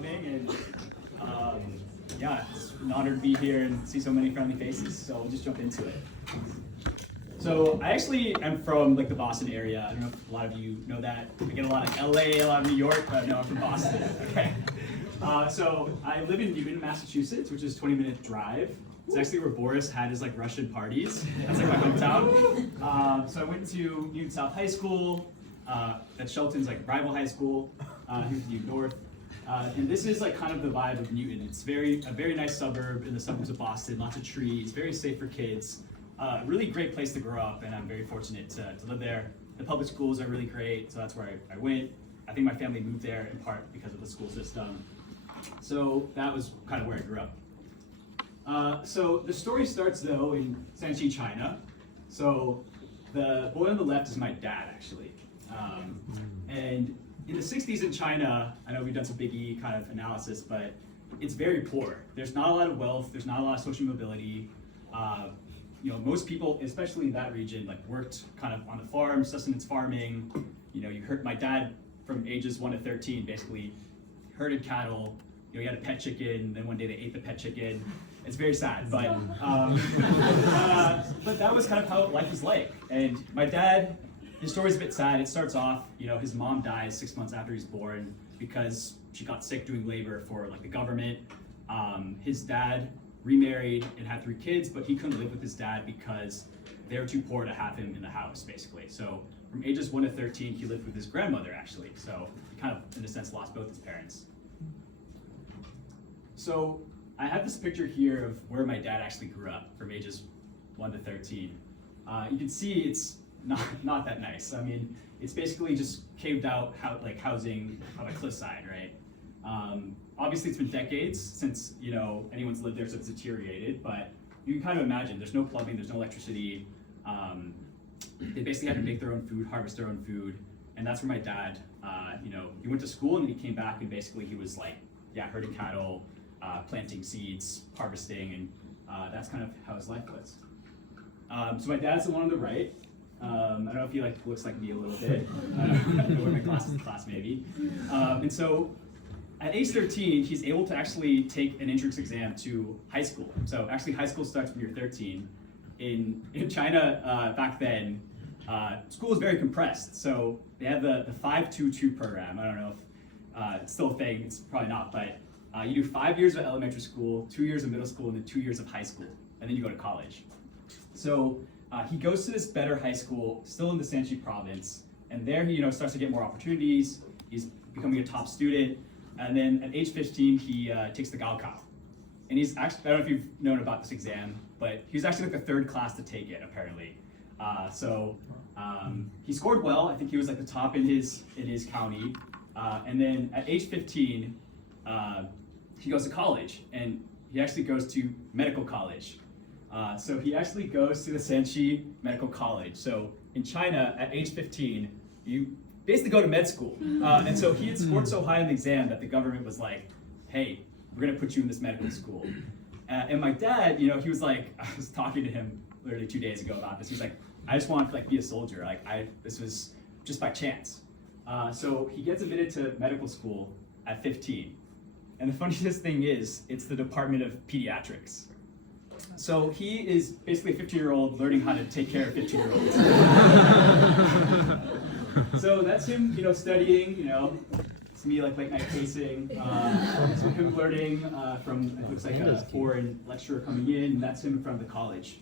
coming, and yeah, it's an honor to be here and see so many friendly faces. So we'll just jump into it. So I actually am from like the Boston area. I don't know if a lot of you know that. I get a lot of LA, a lot of New York, but no, I'm from Boston. Okay. So I live in Newton, Massachusetts, which is a 20-minute drive. It's actually where Boris had his like Russian parties. That's like my hometown. So I went to Newton South High School. That's Shelton's like rival high school. Here's Newton North. And this is like kind of the vibe of Newton. It's a very nice suburb in the suburbs of Boston. Lots of trees, very safe for kids. Really great place to grow up, and I'm very fortunate to live there. The public schools are really great, so that's where I went. I think my family moved there in part because of the school system. So that was kind of where I grew up. So the story starts though in Shanxi, China. So the boy on the left is my dad actually. And in the 60s in China, I know we've done some Big E kind of analysis, but it's very poor. There's not a lot of wealth, there's not a lot of social mobility. You know, most people, especially in that region, like worked kind of on the farm, sustenance farming. You know, you heard my dad from ages 1 to 13 basically herded cattle. You know, he had a pet chicken, then one day they ate the pet chicken. It's very sad, but that was kind of how life was like. And my dad, his story's a bit sad. It starts off, you know, his mom dies 6 months after he's born because she got sick doing labor for like the government. His dad remarried and had 3 kids, but he couldn't live with his dad because they were too poor to have him in the house, basically. So from ages 1 to 13, he lived with his grandmother, actually. So he kind of, in a sense, lost both his parents. So I have this picture here of where my dad actually grew up from ages 1 to 13. You can see it's not that nice. I mean, it's basically just caved out housing on a cliffside, right? Obviously, it's been decades since anyone's lived there, so it's deteriorated. But you can kind of imagine there's no plumbing, there's no electricity. They basically had to make their own food, harvest their own food, and that's where my dad. He went to school and then he came back and basically he was like, herding cattle, planting seeds, harvesting, and that's kind of how his life was. So my dad's the one on the right. I don't know if he looks like me a little bit. I don't know where my class maybe. And so at age 13, he's able to actually take an entrance exam to high school. So actually high school starts when you're 13. In China back then, school was very compressed. So they had the 5-2-2 program. I don't know if it's still a thing, it's probably not, but you do 5 years of elementary school, 2 years of middle school, and then 2 years of high school, and then you go to college. So he goes to this better high school, still in the Shanxi province, and there he starts to get more opportunities. He's becoming a top student, and then at age 15 he takes the Gaokao. And he's actually, I don't know if you've known about this exam, but he was actually like the 3rd class to take it apparently. He scored well. I think he was like the top in his county. And then at age 15, he goes to college, and he actually goes to medical college. So he actually goes to the Shanxi Medical College. So in China, at age 15, you basically go to med school. And so he had scored so high in the exam that the government was like, hey, we're gonna put you in this medical school. And my dad, he was like, I was talking to him literally 2 days ago about this. He's like, I just wanted to be a soldier. This was just by chance. So he gets admitted to medical school at 15. And the funniest thing is, it's the Department of Pediatrics. So he is basically a 15-year-old learning how to take care of 15-year-olds. So that's him, studying, it's me like late night pacing. So him learning from, it looks like a foreign lecturer coming in, and that's him in front of the college.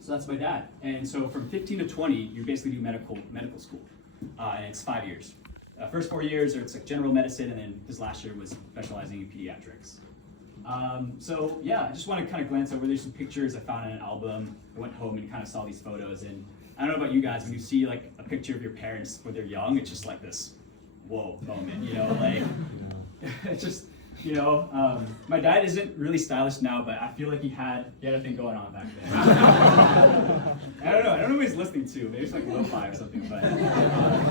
So that's my dad. And so from 15 to 20, you basically do medical school. And it's 5 years. First 4 years, it's like general medicine, and then his last year was specializing in pediatrics. So yeah, I just want to kind of glance over. There's some pictures I found in an album. I went home and kind of saw these photos, and I don't know about you guys, when you see like a picture of your parents when they're young, it's just like this whoa moment, it's just, my dad isn't really stylish now, but I feel like he had a thing going on back then. I don't know what he's listening to. Maybe it's like lo-fi or something, but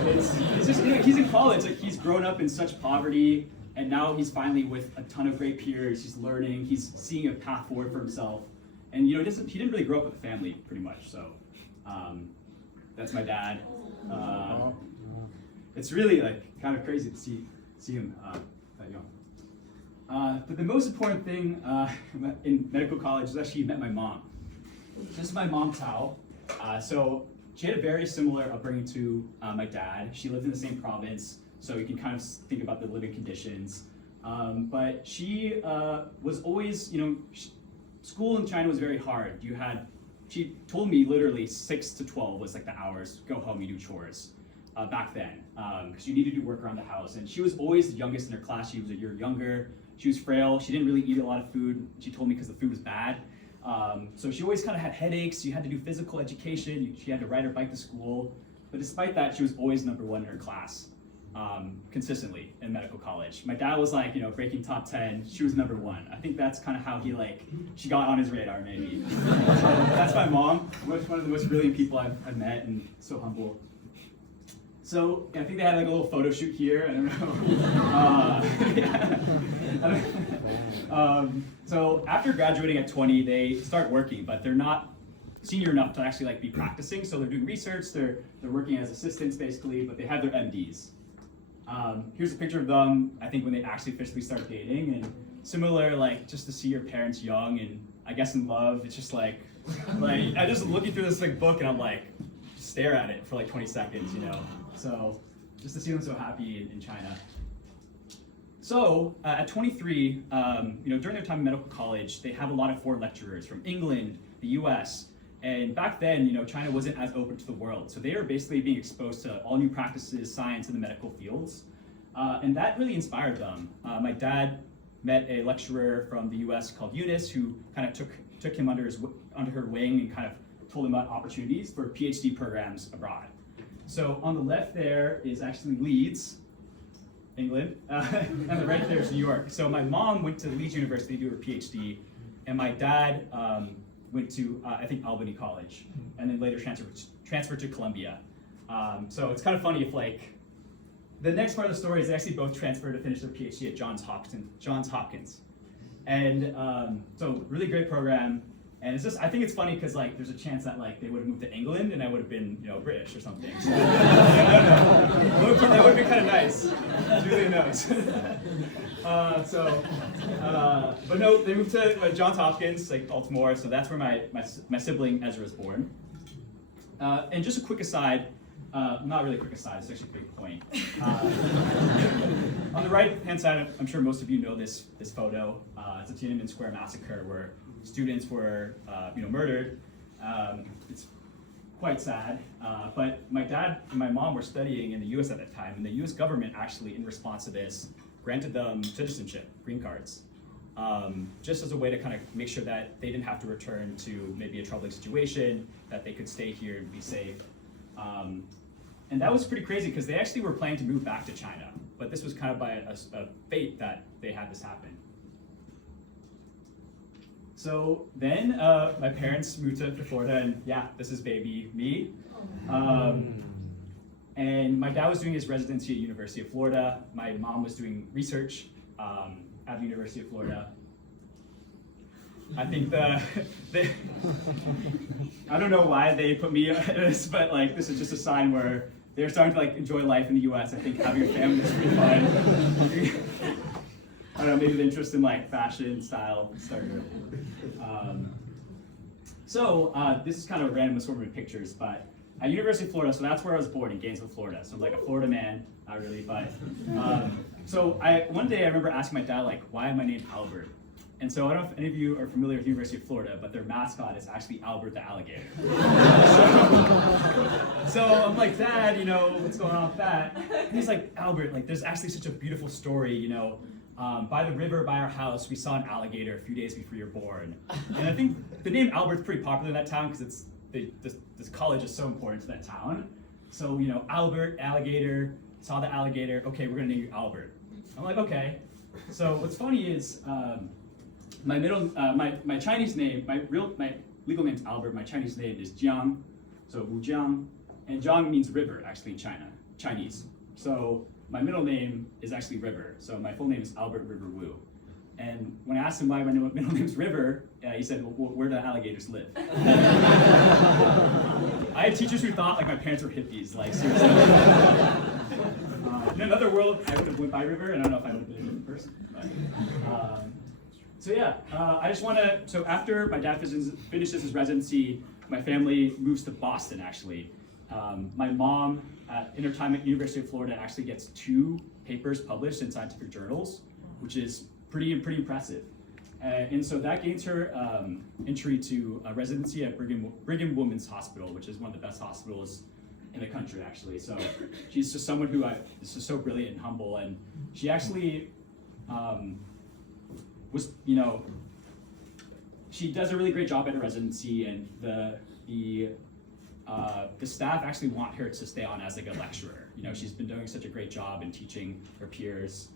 it's just, he's in college, like he's grown up in such poverty, and now he's finally with a ton of great peers. He's learning, he's seeing a path forward for himself, and he didn't really grow up with a family pretty much. So that's my dad. It's really like kind of crazy to see him that But the most important thing in medical college was actually met my mom. This is my mom, Tao. So she had a very similar upbringing to my dad. She lived in the same province, so you can kind of think about the living conditions. But she was always, school in China was very hard. She told me literally 6 to 12 was like the hours, go home, you do chores. Back then, because you need to do work around the house. And she was always the youngest in her class. She was a year younger. She was frail. She didn't really eat a lot of food. She told me because the food was bad. So she always kind of had headaches. You had to do physical education. She had to ride her bike to school. But despite that, she was always number one in her class, consistently in medical college. My dad was like, breaking top 10. She was number one. I think that's kind of how she got on his radar, maybe. That's my mom. One of the most brilliant people I've met, and so humble. So I think they had like a little photo shoot here. I don't know. So after graduating at 20, they start working, but they're not senior enough to actually be practicing. So they're doing research. They're working as assistants basically, but they have their MDs. Here's a picture of them. I think when they actually officially start dating, and similar, just to see your parents young and I guess in love. It's just I just looking through this book and I'm stare at it for 20 seconds, So just to see them so happy in China. So at 23, during their time in medical college, they have a lot of foreign lecturers from England, the US, and back then, China wasn't as open to the world. So they were basically being exposed to all new practices, science, in the medical fields. And that really inspired them. My dad met a lecturer from the US called Eunice, who kind of took him under her wing and kind of told him about opportunities for PhD programs abroad. So on the left there is actually Leeds, England, and the right there is New York. So my mom went to Leeds University to do her PhD, and my dad went to, I think, Albany College, and then later transferred to Columbia. So it's kind of funny if the next part of the story is they actually both transferred to finish their PhD at Johns Hopkins. And so really great program. And it's just, I think it's funny because there's a chance that they would have moved to England and I would have been, British or something. So, I don't know. That would be kind of nice. Julia knows. But no, they moved to Johns Hopkins, Baltimore. So that's where my sibling Ezra was born. And just a quick aside, not really a quick aside, it's actually a big point. On the right-hand side, I'm sure most of you know this photo. It's a Tiananmen Square massacre where students were murdered. It's quite sad, but my dad and my mom were studying in the US at that time, and the US government actually, in response to this, granted them citizenship, green cards, just as a way to kind of make sure that they didn't have to return to maybe a troubling situation, that they could stay here and be safe. And that was pretty crazy because they actually were planning to move back to China, but this was kind of by a fate that they had this happen. So then my parents moved to Florida, and yeah, this is baby me. And my dad was doing his residency at University of Florida. My mom was doing research at the University of Florida. I think I don't know why they put me in this, but this is just a sign where they're starting to enjoy life in the US. I think having a family is pretty fun. I don't know, maybe the interest in fashion, style started. This is kind of a random assortment of pictures, but at University of Florida, so that's where I was born, in Gainesville, Florida. So I'm a Florida man, not really, but. One day I remember asking my dad, why am I named Albert? And so I don't know if any of you are familiar with University of Florida, but their mascot is actually Albert the alligator. So I'm like, Dad, what's going on with that? And he's like, Albert, there's actually such a beautiful story, by the river by our house, we saw an alligator a few days before you were born. And I think the name Albert's pretty popular in that town because this college is so important to that town. So, Albert, alligator, saw the alligator, okay, we're gonna name you Albert. I'm like, okay. So what's funny is, my Chinese name, my legal name is Albert, my Chinese name is Jiang, so Wu Jiang, and Jiang means river, actually, in Chinese. So my middle name is actually River, so my full name is Albert River Wu. And when I asked him why my middle name is River, he said, well, where do alligators live? I had teachers who thought my parents were hippies, seriously. In another world, I would have went by river, and I don't know if I would have been a different person. But, so yeah, I just want to. So after my dad finishes his residency, my family moves to Boston. Actually, my mom, in her time at University of Florida, actually gets 2 papers published in scientific journals, which is pretty impressive. And so that gains her entry to a residency at Brigham Women's Hospital, which is one of the best hospitals in the country, actually. So she's just someone who is just so brilliant and humble, and she actually was, she does a really great job at her residency, and the staff actually want her to stay on as like a lecturer. She's been doing such a great job in teaching her peers,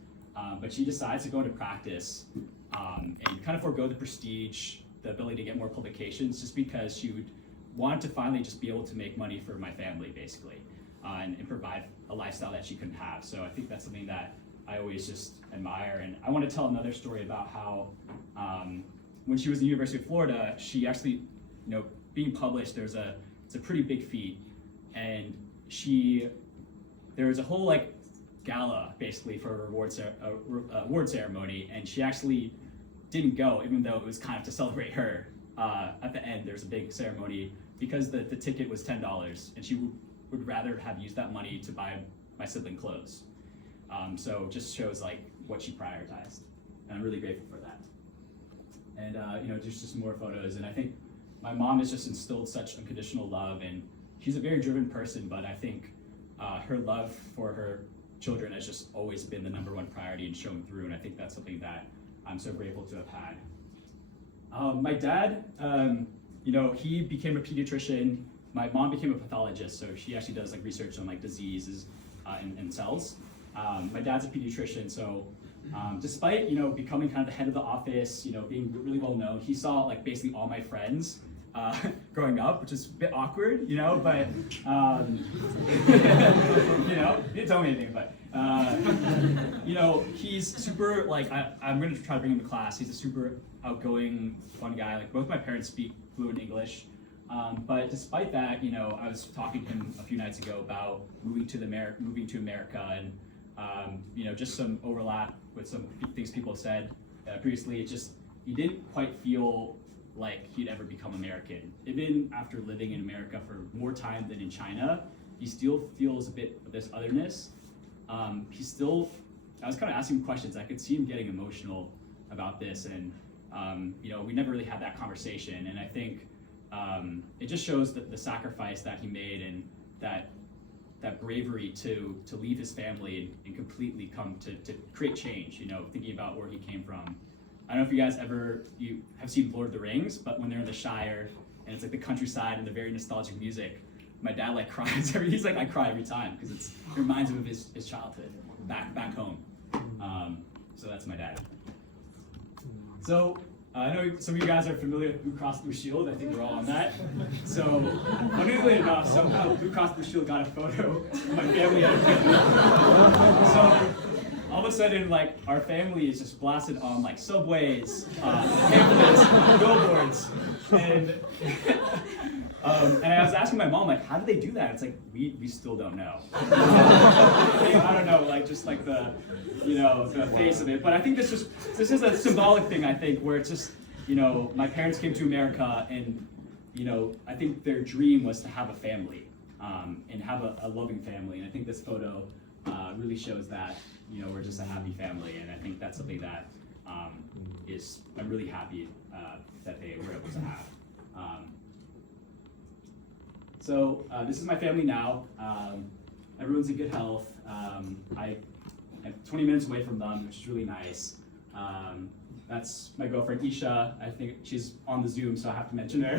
but she decides to go into practice and kind of forego the prestige, the ability to get more publications, just because she would want to finally just be able to make money for my family, basically, and provide a lifestyle that she couldn't have. So I think that's something that I always just admire. And I want to tell another story about how when she was in the University of Florida, she actually, being published, it's a pretty big feat, and there was a whole like gala basically for a award ceremony, and she actually didn't go, even though it was kind of to celebrate her. At the end, there's a big ceremony because the ticket was $10, and she would rather have used that money to buy my sibling clothes. So it just shows like what she prioritized, and I'm really grateful for that. And just more photos, and I think my mom has just instilled such unconditional love, and she's a very driven person, but I think her love for her children has just always been the #1 priority and shown through, and I think that's something that I'm so grateful to have had. My dad, he became a pediatrician. My mom became a pathologist, so she actually does like research on like diseases and cells. My dad's a pediatrician, so despite becoming kind of the head of the office, being really well known, he saw like basically all my friends growing up, which is a bit awkward, but he didn't tell me anything, but he's super like I'm gonna try to bring him to class. He's a super outgoing, fun guy. Like both my parents speak fluent English, but despite that, I was talking to him a few nights ago about moving to America, and just some overlap with some things people said previously. He didn't quite feel like he'd ever become American. Even after living in America for more time than in China, he still feels a bit of this otherness. I was kind of asking him questions. I could see him getting emotional about this, and we never really had that conversation. And I think it just shows that the sacrifice that he made, and that bravery to leave his family and completely come to create change, thinking about where he came from. I don't know if you guys you have seen Lord of the Rings, but when they're in the Shire and it's like the countryside and the very nostalgic music, my dad like cries. He's like, I cry every time because it reminds him of his childhood back home. So that's my dad. So I know some of you guys are familiar with Blue Cross Blue Shield. I think we're all on that. So, funnily enough, somehow Blue Cross Blue Shield got a photo of my family at a picnic. So, all of a sudden, like, our family is just blasted on, like, subways, pamphlets, billboards, and I was asking my mom, like, how do they do that? It's like, we still don't know. I don't know, like, just like the face of it. But I think this is a symbolic thing, I think, where it's just, my parents came to America, and, I think their dream was to have a family, and have a loving family. And I think this photo really shows that, we're just a happy family. And I think that's something that I'm really happy that they were able to have. So this is my family now. Everyone's in good health. I'm 20 minutes away from them, which is really nice. That's my girlfriend Isha. I think she's on the Zoom, so I have to mention her.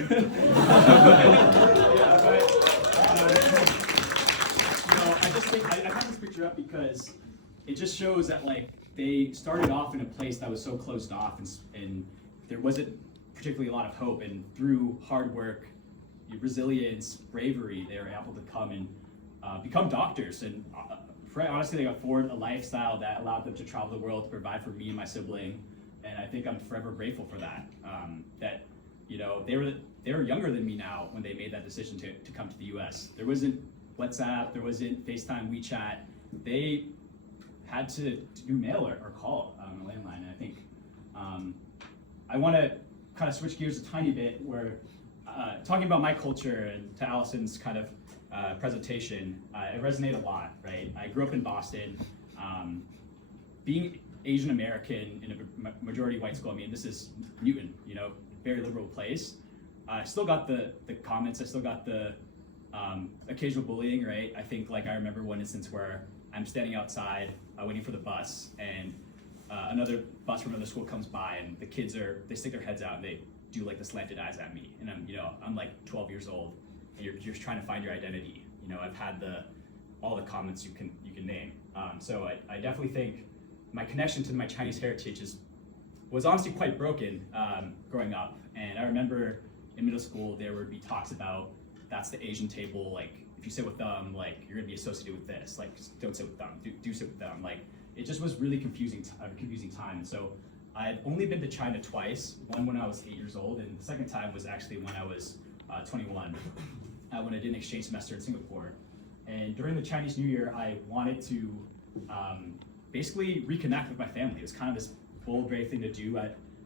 I have this picture up because it just shows that like they started off in a place that was so closed off, and there wasn't particularly a lot of hope. And through hard work, resilience, bravery, they were able to come and become doctors, and honestly they afford a lifestyle that allowed them to travel the world to provide for me and my sibling. And I think I'm forever grateful for that. They were younger than me now when they made that decision to come to the US. There wasn't WhatsApp, there wasn't FaceTime, WeChat. they had to do mail or call on a landline. And I think I want to kind of switch gears a tiny bit where talking about my culture and to Allison's kind of presentation, it resonated a lot, right? I grew up in Boston. Being Asian American in a majority white school, I mean, this is Newton, you know, very liberal place. I still got the comments, I still got the occasional bullying, right? I think like I remember one instance where I'm standing outside waiting for the bus, and another bus from another school comes by, and the kids they stick their heads out and they do like the slanted eyes at me, and I'm like 12 years old, and you're just trying to find your identity. You know, I've had all the comments you can name. So I definitely think my connection to my Chinese heritage was honestly quite broken growing up. And I remember in middle school there would be talks about that's the Asian table, like if you sit with them, like you're gonna be associated with this, like don't sit with them, do sit with them. Like it just was really confusing time. And so I had only been to China twice, one when I was 8 years old, and the second time was actually when I was 21, when I did an exchange semester in Singapore. And during the Chinese New Year, I wanted to basically reconnect with my family. It was kind of this bold, brave thing to do.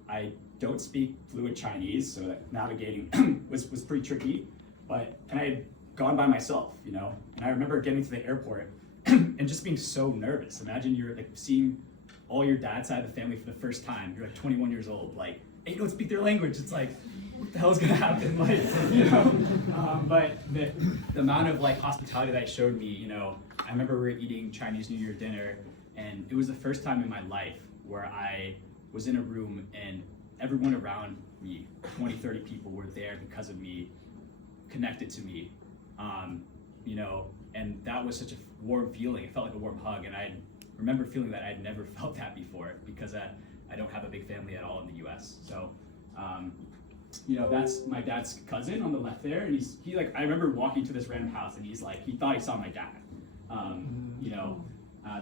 I don't speak fluent Chinese, so that navigating was pretty tricky. And I had gone by myself, you know. And I remember getting to the airport and just being so nervous. Imagine you're like seeing all your dad's side of the family for the first time. You're like 21 years old, like, and you don't speak their language. It's like, what the hell is gonna happen? Like, you know. But the amount of like hospitality that showed me, you know, I remember we were eating Chinese New Year dinner, and it was the first time in my life where I was in a room and everyone around me, 20, 30 people were there because of me, connected to me, you know, and that was such a warm feeling. It felt like a warm hug, and I remember feeling that I'd never felt that before because I don't have a big family at all in the US. So, you know, that's my dad's cousin on the left there, and he like, I remember walking to this random house, and he thought he saw my dad. You know,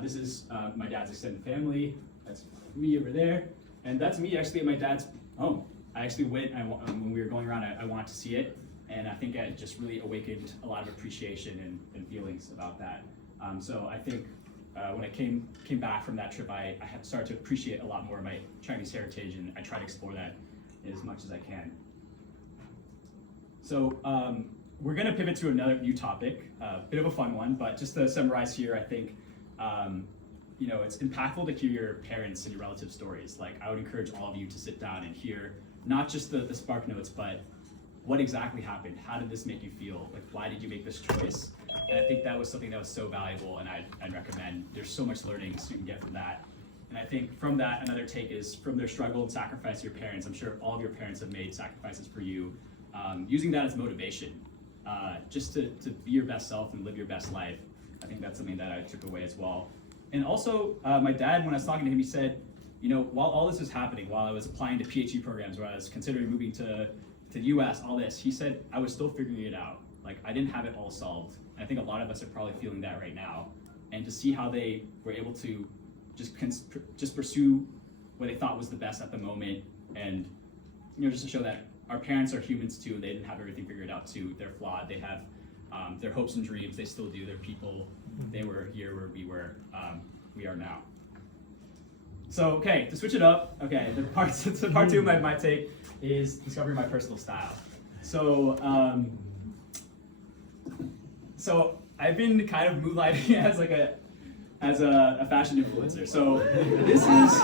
this is my dad's extended family. That's me over there, and that's me actually at my dad's home. I actually went, when we were going around, I wanted to see it, and I think it just really awakened a lot of appreciation and feelings about that. So I think when I came back from that trip, I had started to appreciate a lot more of my Chinese heritage, and I try to explore that as much as I can. So we're gonna pivot to another new topic, a bit of a fun one, but just to summarize here, I think you know, it's impactful to hear your parents and your relatives' stories. Like, I would encourage all of you to sit down and hear not just the spark notes, but what exactly happened? How did this make you feel? Like, why did you make this choice? And I think that was something that was so valuable, and I'd recommend. There's so much learnings you can get from that. And I think from that, another take is from their struggle and sacrifice of your parents. I'm sure all of your parents have made sacrifices for you. Using that as motivation, just to be your best self and live your best life. I think that's something that I took away as well. And also, my dad, when I was talking to him, he said, you know, while all this was happening, while I was applying to PhD programs, where I was considering moving to the US, all this, he said, I was still figuring it out. Like, I didn't have it all solved. And I think a lot of us are probably feeling that right now. And to see how they were able to just pursue what they thought was the best at the moment, and, you know, just to show that our parents are humans too. They didn't have everything figured out too. They're flawed. They have their hopes and dreams. They still do. They're people. They were here where we are now. So, okay, to switch it up, okay, part two of my take is discovering my personal style. So, so I've been kind of moonlighting as a fashion influencer. So this is,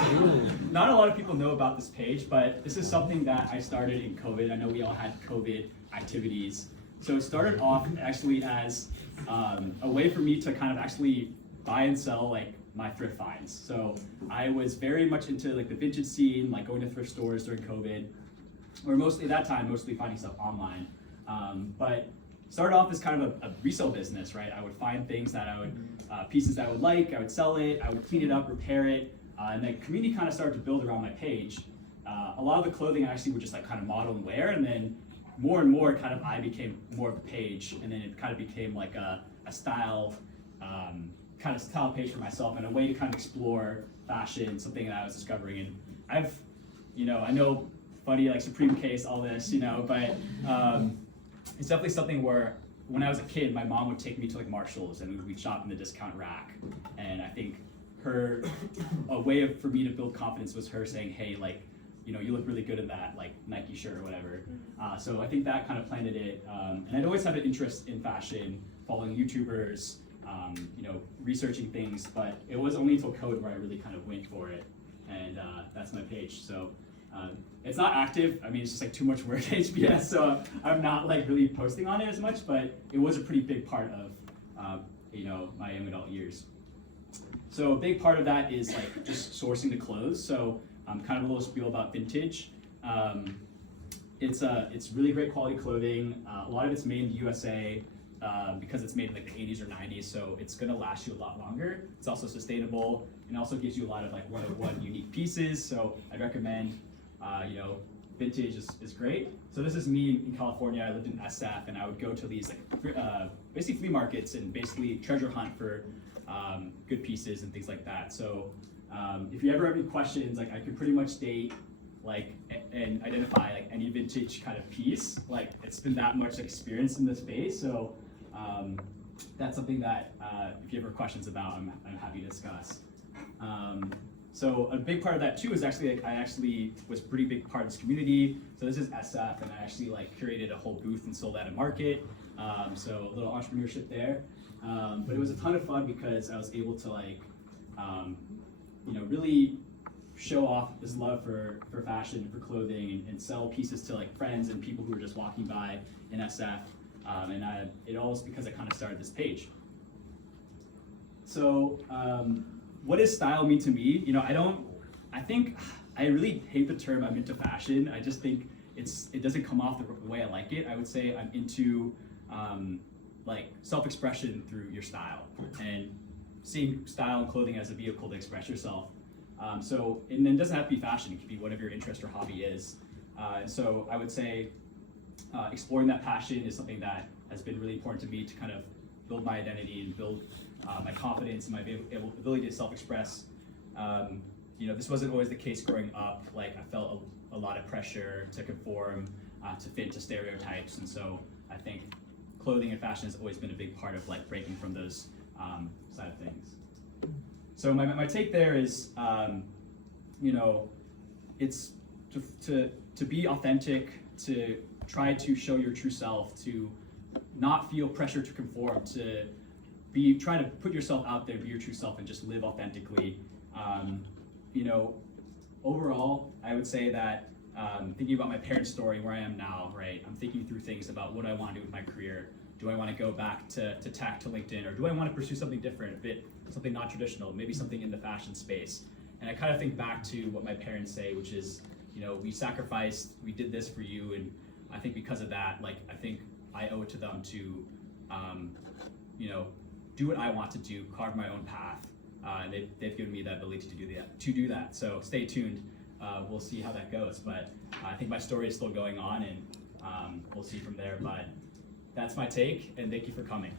not a lot of people know about this page, but this is something that I started in COVID. I know we all had COVID activities. So it started off actually as a way for me to kind of actually buy and sell like my thrift finds. So I was very much into like the vintage scene, like going to thrift stores during COVID, or mostly finding stuff online. But started off as kind of a resale business, right? I would find things that I would, pieces that I would like, I would sell it, I would clean it up, repair it, and the community kind of started to build around my page. A lot of the clothing I actually would just like kind of model and wear, and then more and more kind of I became more of a page, and then it kind of became like a style, kind of style page for myself, and a way to kind of explore fashion, something that I was discovering. And I've, you know, I know funny like Supreme Case, all this, you know, but it's definitely something where when I was a kid, my mom would take me to like Marshalls and we'd shop in the discount rack. And I think a way for me to build confidence was her saying, hey, like, you know, you look really good in that like Nike shirt or whatever. So I think that kind of planted it. And I'd always had an interest in fashion, following YouTubers, you know, researching things, but it was only until Code where I really kind of went for it. And that's my page. So it's not active. I mean, it's just like too much work at HBS, so I'm not like really posting on it as much, but it was a pretty big part of, you know, my young adult years. So a big part of that is like just sourcing the clothes. So kind of a little spiel about vintage. It's really great quality clothing. A lot of it's made in the USA because it's made in like the 80s or 90s, so it's gonna last you a lot longer. It's also sustainable and also gives you a lot of like one-of-one unique pieces. So I'd recommend, you know, vintage is great. So this is me in California. I lived in SF, and I would go to these like basically flea markets and basically treasure hunt for good pieces and things like that. So if you ever have any questions, like I could pretty much date like and identify like any vintage kind of piece. Like it's been that much experience in this space. So that's something that if you ever have questions about, I'm happy to discuss. So a big part of that too is actually like, I actually was a pretty big part of this community. So this is SF, and I actually like curated a whole booth and sold at a market. So a little entrepreneurship there. But it was a ton of fun because I was able to like, you know, really show off this love for fashion, for clothing, and sell pieces to like friends and people who were just walking by in SF. And it all was because I kind of started this page. So what does style mean to me? You know, I really hate the term I'm into fashion. I just think it doesn't come off the way I like it. I would say I'm into like self-expression through your style and seeing style and clothing as a vehicle to express yourself. So, and then it doesn't have to be fashion, it could be whatever your interest or hobby is. So I would say exploring that passion is something that has been really important to me to kind of build my identity and build my confidence and my ability to self-express. You know, this wasn't always the case growing up. Like I felt a lot of pressure to conform, to fit into stereotypes. And so I think clothing and fashion has always been a big part of like breaking from those side of things. So my take there is, you know, it's to be authentic, to try to show your true self, to not feel pressure to conform, to try to put yourself out there, be your true self, and just live authentically. You know, overall, I would say that thinking about my parents' story, where I am now, right? I'm thinking through things about what I want to do with my career. Do I want to go back to tech, to LinkedIn, or do I want to pursue something different, a bit something not traditional, maybe something in the fashion space? And I kind of think back to what my parents say, which is, you know, we sacrificed, we did this for you, and I think because of that, like I think I owe it to them to, you know, do what I want to do, carve my own path. And they've given me that ability to do that. So stay tuned. We'll see how that goes. But I think my story is still going on, and we'll see from there. But that's my take, and thank you for coming.